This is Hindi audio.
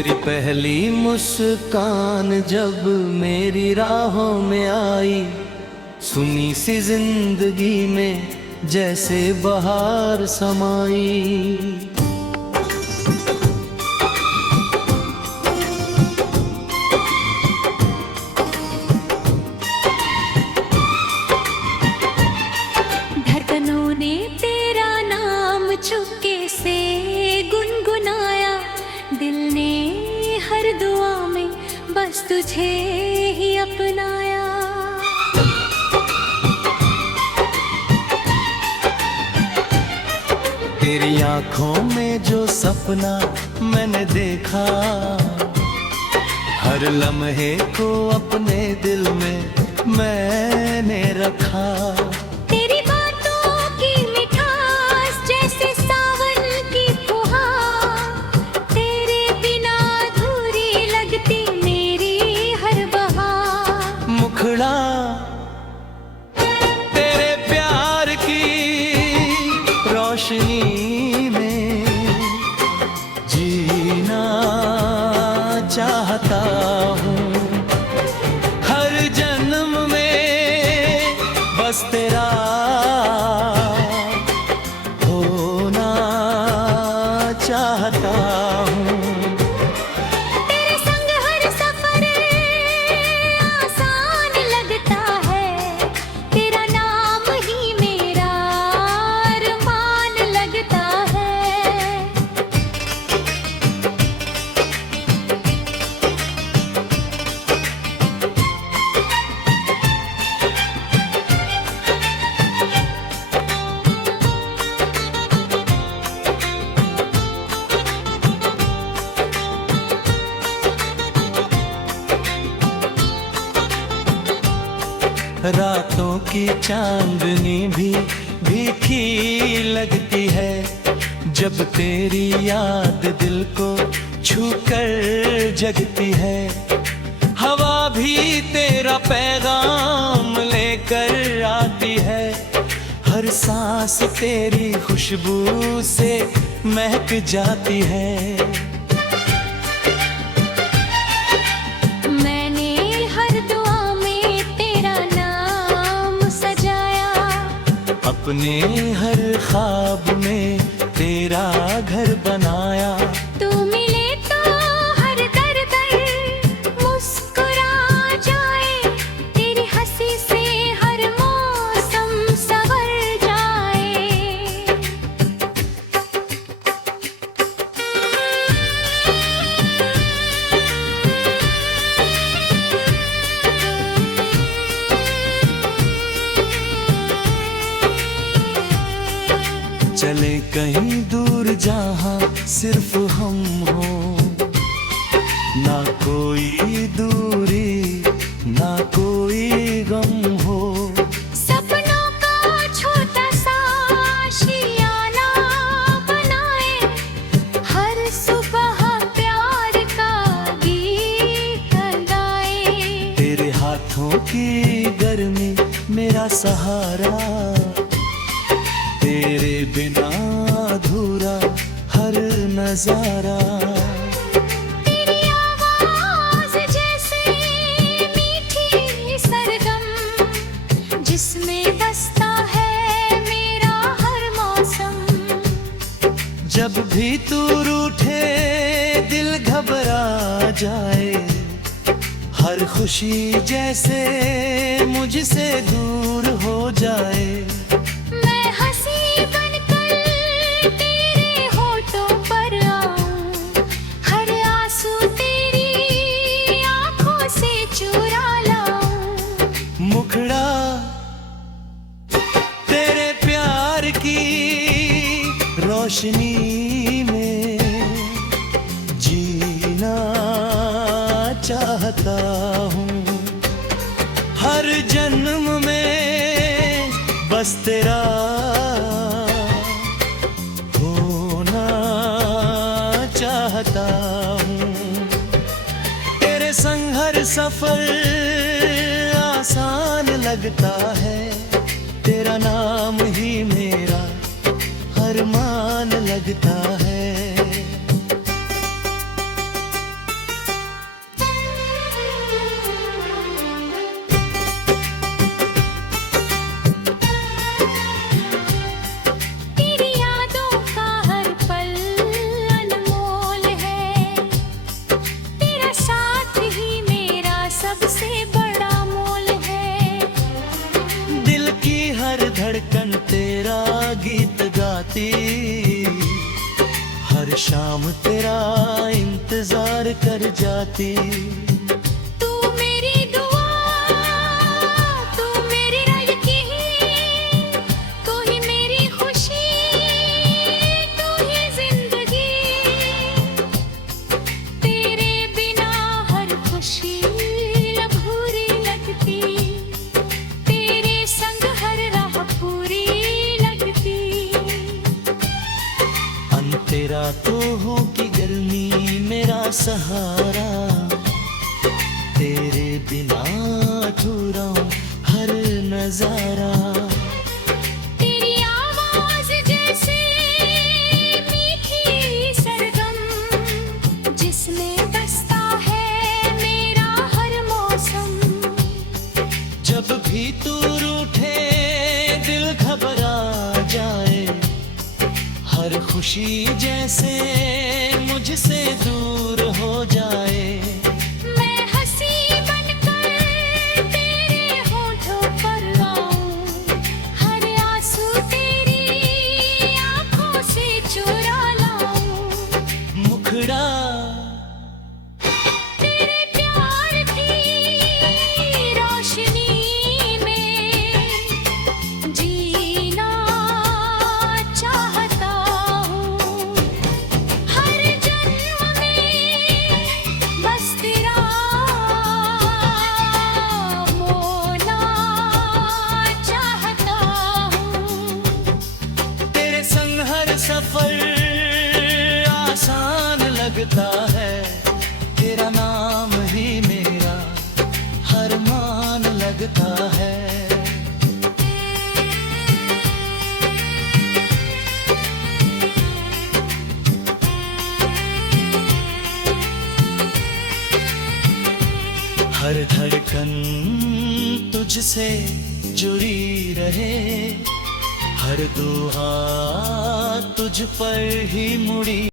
तेरी पहली मुस्कान जब मेरी राहों में आई, सुनी सी जिंदगी में जैसे बहार समाई। धड़कनों ने तेरा नाम चुपके से गुनगुनाया, दिल ने हर दुआ में बस तुझे ही अपनाया। तेरी आंखों में जो सपना मैंने देखा, हर लम्हे को अपने दिल में मैंने रखा। तेरी बातों की मिठास जैसे सावन की फुहार, तेरे बिना अधूरी लगती मेरी हर बहार। मुखड़ा तेरे प्यार की रोशनी में जीना चाहता हूँ, हर जन्म में बस तेरा होना चाहता हूँ। तेरे संग हर सफर आसान लगता है, तेरा नाम ही मेरा अरमान लगता है। रातों की चांदनी भी फीकी लगती है, जब तेरी याद दिल को छूकर जगती है। हवा भी तेरा पैगाम लेकर आती है, हर सांस तेरी खुशबू से महक जाती है। मैंने हर दुआ में तेरा नाम सजाया, अपने हर ख्वाब में तेरा घर बनाया। तू मिले तो हर दर्द मुस्कुरा जाए, तेरी हंसी से हर मौसम संवर जाए। चले कहीं दूर जहाँ सिर्फ हम हो, ना कोई दूरी ना कोई गम हो। सपनों का छोटा सा आशियाना बनाए, हर सुबह प्यार का गीत गाए। तेरे हाथों की गर्मी मेरा सहारा, तेरे बिना अधूरा हर नजारा। तेरी आवाज जैसे मीठी सरगम, जिसमें बसता है मेरा हर मौसम। जब भी तू रूठे दिल घबरा जाए, हर खुशी जैसे मुझसे दूर हो जाए। मैं हंसी बनकर तेरे होठों पर आऊं, हर आंसू तेरी आंखों से चुरा लाऊं। मुखड़ा तेरे प्यार की रोशनी में जीना चाहता हूँ, हर जन्म में बस तेरा होना चाहता हूँ। तेरे संग हर सफर आसान लगता है, तेरा नाम ही मेरा अरमान लगता है। हर शाम तेरा इंतजार कर जाती। तू मेरी दुआ, तू मेरी राज़, तू ही मेरी खुशी, तू ही जिंदगी। तेरे बिना हर खुशी अधूरी लगती, तेरे संग हर राह पूरी लगती। तेरा तो हो कि गर्मी मेरा सहारा, तेरे बिना अधूरा हर नजारा। तेरी आवाज जैसे मीठी सरगम, जिसमें बसता है मेरा हर मौसम। जब भी तू रूठे दिल घबरा जाए, हर खुशी जैसे मुझसे दूर हो जाए। मैं हंसी बनकर तेरे होठों पर आऊं, हर आंसू तेरी आंखों से चुरा लाऊं। मुखड़ा तेरे प्यार की रोशनी में जीना चाहता हूँ। हर जन्म में बस तेरा होना चाहता हूँ। तेरे संग हर सफर आसान लगता है, तेरा नाम ही मेरा हर मान लगता है। हर धड़कन तुझसे जुड़ी रहे, हर दुआ तुझ पर ही मुड़ी।